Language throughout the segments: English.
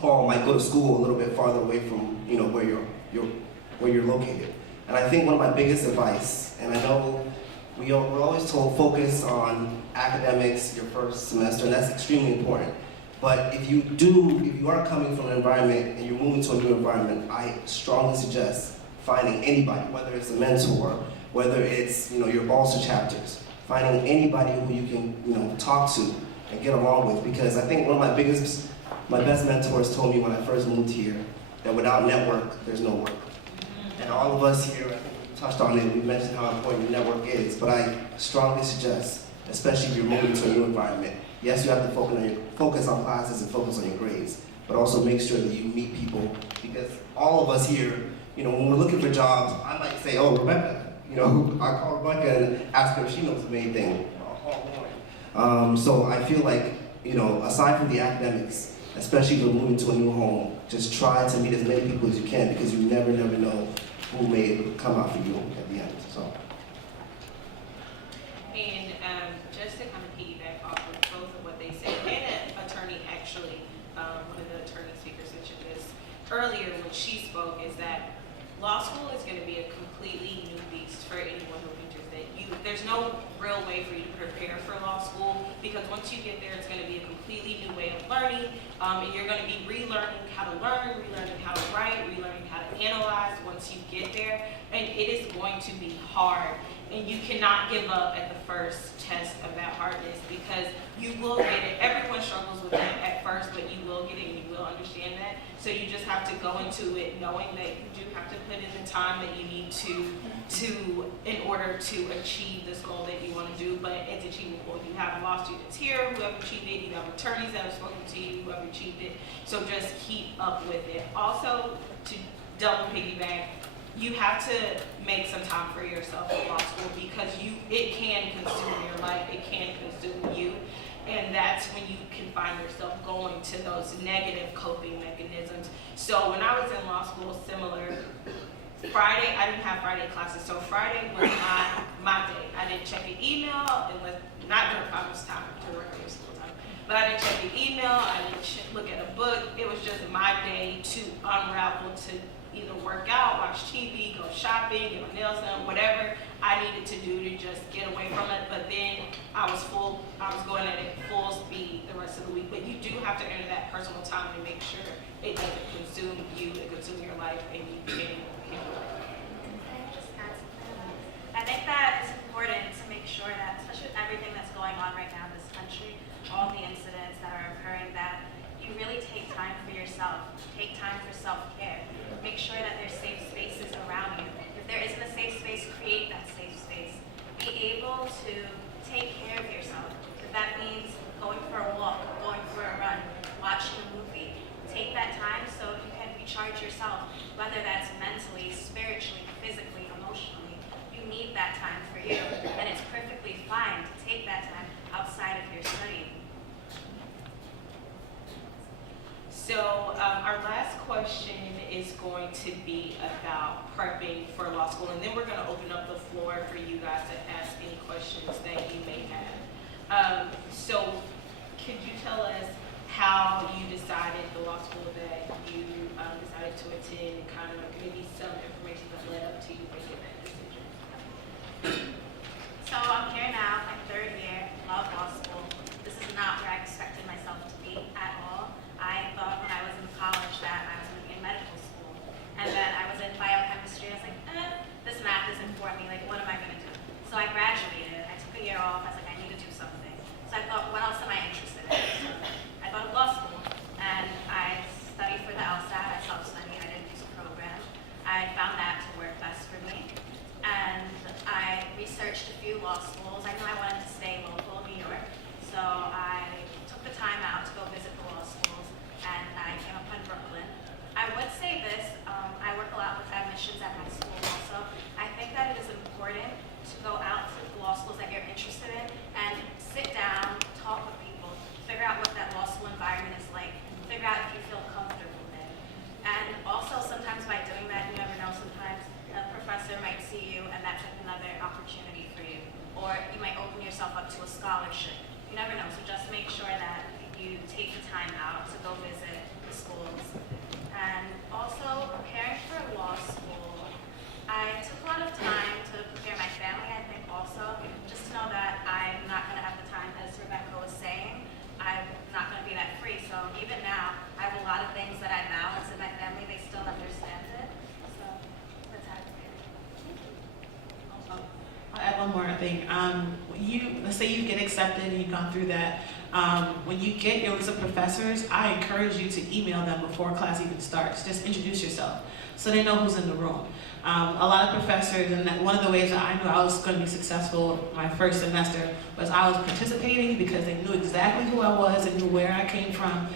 hall might go to school a little bit farther away from where you're located. And I think one of my biggest advice, and I know we're always told focus on academics your first semester, and that's extremely important. But if you are coming from an environment and you're moving to a new environment, I strongly suggest finding anybody, whether it's a mentor, whether it's your Balsa chapters, finding anybody who you can talk to and get along with. Because I think one of my best mentors told me when I first moved here that without network, there's no work. And all of us here, I think we touched on it, we mentioned how important the network is, but I strongly suggest, especially if you're moving to a new environment, yes, you have to focus on classes and focus on your grades, but also make sure that you meet people, because all of us here, when we're looking for jobs, I might say, oh, Rebecca, I call Rebecca and ask her if she knows of anything. So I feel like, aside from the academics, especially if you're moving to a new home, just try to meet as many people as you can, because you never know who may come out for you at the end. So. And just to kind of piggyback off of both of what they said, and an attorney actually, one of the attorney speakers mentioned this earlier when she spoke, is that law school is going to be a completely new beast for anyone who enters that. There's no real way for you to prepare for law school, because once you get there, it's going to be a completely new way of learning, and you're going to be relearning how to learn, relearning how to write, relearning how to analyze once you get there, and it is going to be hard. And you cannot give up at the first test of that hardness, because you will get it. Everyone struggles with it at first, but you will get it and you will understand that. So you just have to go into it knowing that you do have to put in the time that you need to in order to achieve this goal that you want to do, but it's achievable. You have law students here who have achieved it, you have attorneys that have spoken to you who have achieved it, so just keep up with it. Also, to double piggyback, you have to make some time for yourself in law school, because it can consume your life, it can consume you, and that's when you can find yourself going to those negative coping mechanisms. So when I was in law school, similar, Friday, I didn't have Friday classes, so Friday was my day. I didn't check an email, not during finals time, during regular school time, but I didn't check the email, I didn't look at a book. It was just my day to unravel, to either work out, watch TV, go shopping, get my nails done, whatever I needed to do to just get away from it. But then I was going at it full speed the rest of the week. But you do have to enter that personal time to make sure it doesn't consume you, it consumes your life, and you can handle it. I think that it's important to make sure that, especially with everything that's going on right now in this country, all the incidents that are occurring, that you really take time for yourself, take time for self-care. Make sure that there's safe spaces around you. If there isn't a safe space, create that safe space. Be able to take care of yourself. If that means going for a walk, going for a run, watching a movie, take that time so you can recharge yourself, whether that's mentally, spiritually, physically, emotionally. You need that time for you, and it's perfectly fine to take that time outside of your study. So our last question is going to be about prepping for law school, and then we're going to open up the floor for you guys to ask any questions that you may have. So could you tell us how you decided the law school that you decided to attend, and kind of maybe some information that led up to you making that decision? So I'm here now, my third year, love law school. This is not where I expected myself to be at all. I thought when I was in college that I was going to be in medical school. And then I was in biochemistry, and I was like, this math isn't for me, like what am I going to do? So I graduated, I took a year off, I was like, I need to do something. So I thought, what else am I interested in? So I thought of law school, and I studied for the LSAT, I self-studied, I didn't use a program. I found that to work best for me. And I researched a few law schools. I knew I wanted to stay local in New York, so I took the time out to go visit the law schools, and I came upon Brooklyn. I would say this, I work a lot with admissions at my school also. I think that it is important to go out to the law schools that you're interested in and sit down, talk with people, figure out what that law school environment is like, figure out if you feel comfortable in it. And also sometimes by doing that, you never know, sometimes a professor might see you and that's like another opportunity for you. Or you might open yourself up to a scholarship. You never know, so just make sure that you take the time out to go visit the schools. And also preparing for law school, I took a lot of time to prepare my family, I think also, just to know that I'm not going to have the time, as Rebecca was saying, I'm not going to be that free. So even now, I have a lot of things that I balance in my family, they still understand it. So that's how I prepare. I'll add one more thing. Let's say you get accepted and you've gone through that. When you get your list of professors, I encourage you to email them before class even starts. Just introduce yourself so they know who's in the room. A lot of professors, and one of the ways that I knew I was going to be successful my first semester was I was participating because they knew exactly who I was and knew where I came from.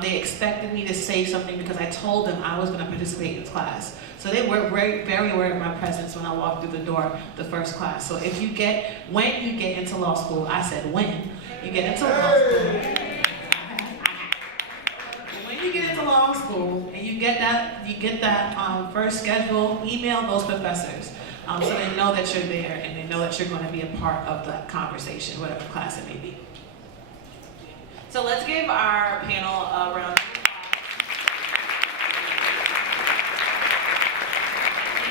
They expected me to say something because I told them I was going to participate in class. So they were very, very aware of my presence when I walked through the door the first class. So if you when you get into law school, I said when you get into law school. When you get into law school and you get that first schedule, email those professors so they know that you're there and they know that you're going to be a part of that conversation, whatever class it may be. So let's give our panel a round of applause. We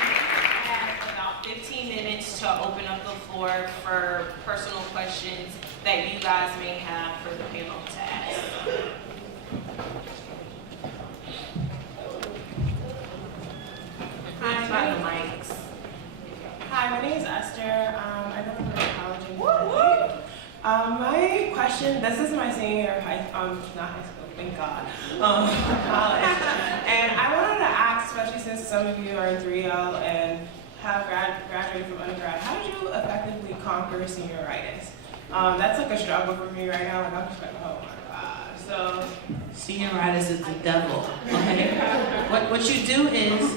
have about 15 minutes to open up the floor for personal questions that you guys may have for the panel to ask. Please by the mics. Hi, my name is Esther. I go to college in Kentucky. My question, this is my senior year of not high school, thank God, college. And I wanted to ask, especially since some of you are in 3L and have graduated from undergrad, how did you effectively conquer senioritis? That's like a struggle for me right now. Like I'm just like, oh my God. So Senioritis is the devil. Okay. What you do is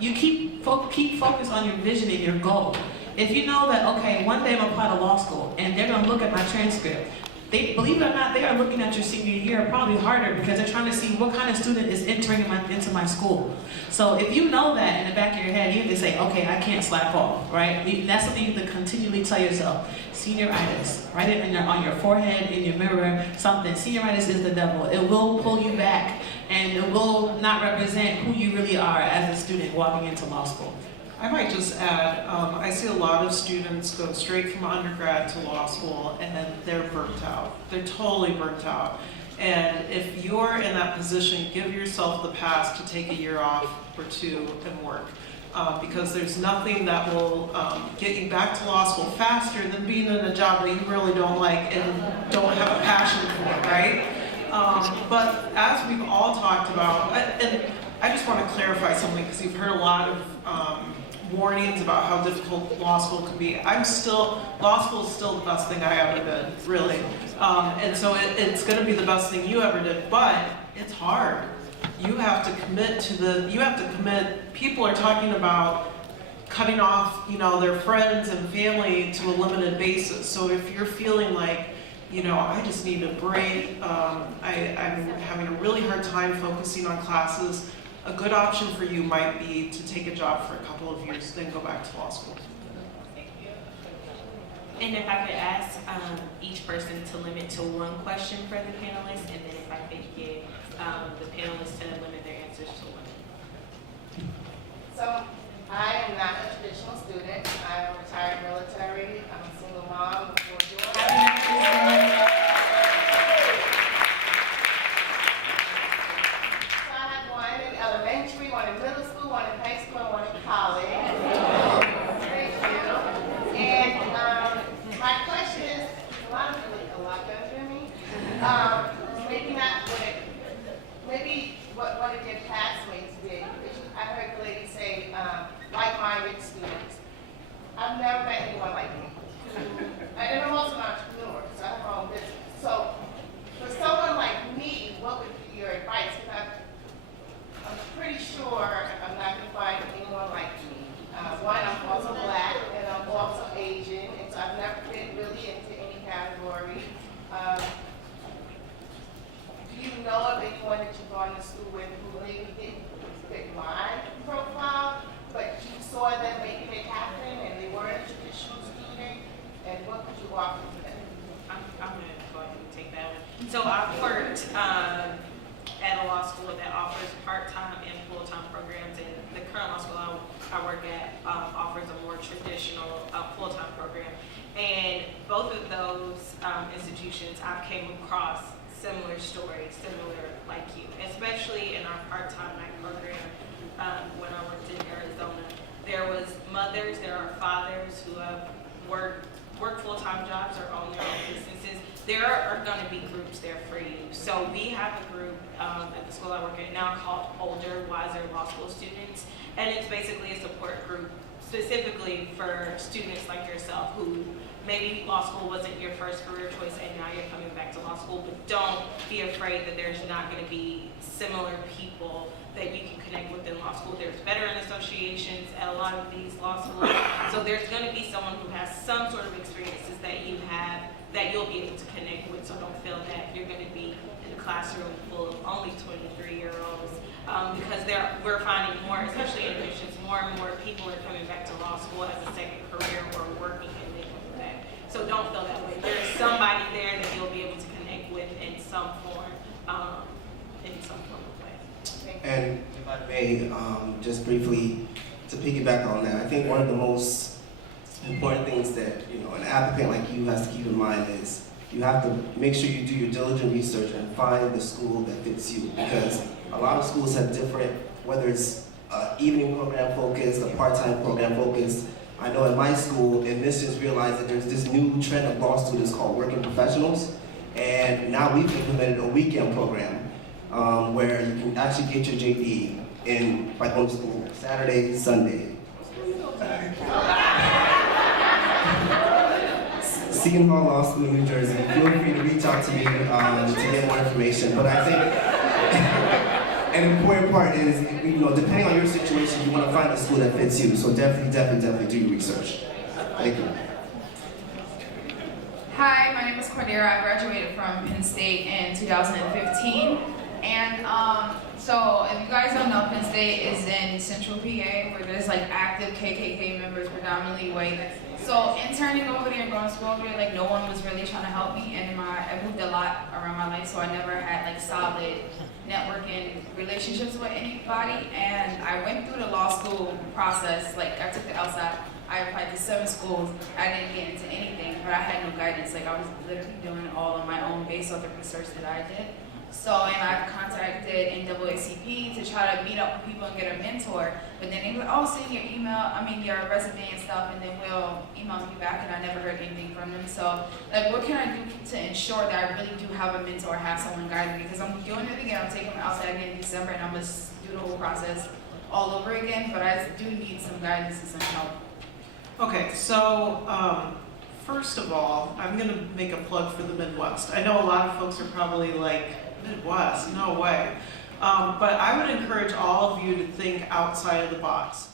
you keep focus on your vision and your goal. If you know that, okay, one day I'm gonna apply to law school and they're gonna look at my transcript, they, believe it or not, they are looking at your senior year probably harder because they're trying to see what kind of student is entering into my school. So if you know that in the back of your head, you have to say, okay, I can't slack off, right? That's something you have to continually tell yourself. Senioritis, write it on your forehead, in your mirror, something. Senioritis is the devil. It will pull you back and it will not represent who you really are as a student walking into law school. I might just add, I see a lot of students go straight from undergrad to law school and they're burnt out. They're totally burnt out. And if you're in that position, give yourself the pass to take a year off or two and work. Because there's nothing that will get you back to law school faster than being in a job that you really don't like and don't have a passion for, right? But as we've all talked about, and I just want to clarify something because you've heard a lot of warnings about how difficult law school can be. Law school is still the best thing I ever did, really. And so it's going to be the best thing you ever did, but it's hard. You have to commit, people are talking about cutting off, their friends and family to a limited basis. So if you're feeling like, I just need a break, I'm having a really hard time focusing on classes, a good option for you might be to take a job for a couple of years, then go back to law school. Thank you. And if I could ask each person to limit to one question for the panelists, and then if I could get the panelists to limit their answers to one. So, I am not a traditional student. I'm a retired military. I'm a single mom before doing elementary, one in middle school, one in high school, and one in college. Thank you. And my question is, a lot of people a lot younger than me. Maybe what one of your classmates did. I heard the lady say like-minded students. I've never met anyone like me. And I'm also an entrepreneur, so I have my own business. So for someone like me, what would be your advice? Because I'm pretty sure I'm not going to find anyone like me. One, I'm also black, and I'm also Asian, and so I've never fit really into any category. Do you know of anyone that you've gone to school with who maybe didn't fit my profile, but you saw them making it happen, and they weren't a traditional student, and what could you offer to them? I'm going to go ahead and take that one. So I've worked at a law school that offers part-time and full-time programs, and the current law school I work at offers a more traditional full-time program. And both of those institutions, I've came across similar stories, similar like you, especially in our part-time night program. When I worked in Arizona, there was mothers, there are fathers who have work full-time jobs or own their own businesses. There are going to be groups there for you. So we have a group at the school I work at now called Older, Wiser Law School Students, and it's basically a support group specifically for students like yourself who maybe law school wasn't your first career choice and now you're coming back to law school, but don't be afraid that there's not going to be similar people that you can connect with in law school. There's veteran associations at a lot of these law schools, so there's going to be someone who has some sort of experiences that you have that you'll be able to connect with, so don't feel that you're going to be in a classroom full of only 23-year-olds, because we're finding more, especially in admissions, more and more people are coming back to law school as a second career or working and then coming back. So don't feel that way. There's somebody there that you'll be able to connect with in some form of way. And if I may, just briefly to piggyback on that, I think one of the most important things that an applicant like you has to keep in mind is you have to make sure you do your diligent research and find the school that fits you, because a lot of schools have different, whether it's evening program focused, a part-time program focused. I know at my school, admissions realized that there's this new trend of law students called working professionals, and now we've implemented a weekend program where you can actually get your JD by going to school Saturday, Sunday. Seton Hall Law School, New Jersey. Feel free to reach out to me to get more information. But I think an important part is, depending on your situation, you want to find a school that fits you. So definitely do your research. Thank you. Hi, my name is Cordelia. I graduated from Penn State in 2015. And so if you guys don't know, Penn State is in Central PA, where there's like active KKK members, predominantly white. So interning over there and going to school over there, like no one was really trying to help me. And I moved a lot around my life, so I never had like solid networking relationships with anybody. And I went through the law school process. Like I took the LSAT. I applied to 7 schools. I didn't get into anything, but I had no guidance. Like I was literally doing it all on my own based on the research that I did. So, and I've contacted NBPLC to try to meet up with people and get a mentor. But then they were like, oh, send your your resume and stuff, and then we'll email you back. And I never heard anything from them. So, like, what can I do to ensure that I really do have a mentor, have someone guide me? Because I'm doing it again. I'm taking them outside again in December, and I'm going to do the whole process all over again. But I do need some guidance and some help. Okay, so first of all, I'm going to make a plug for the Midwest. I know a lot of folks are probably like, Midwest, no way. But I would encourage all of you to think outside of the box.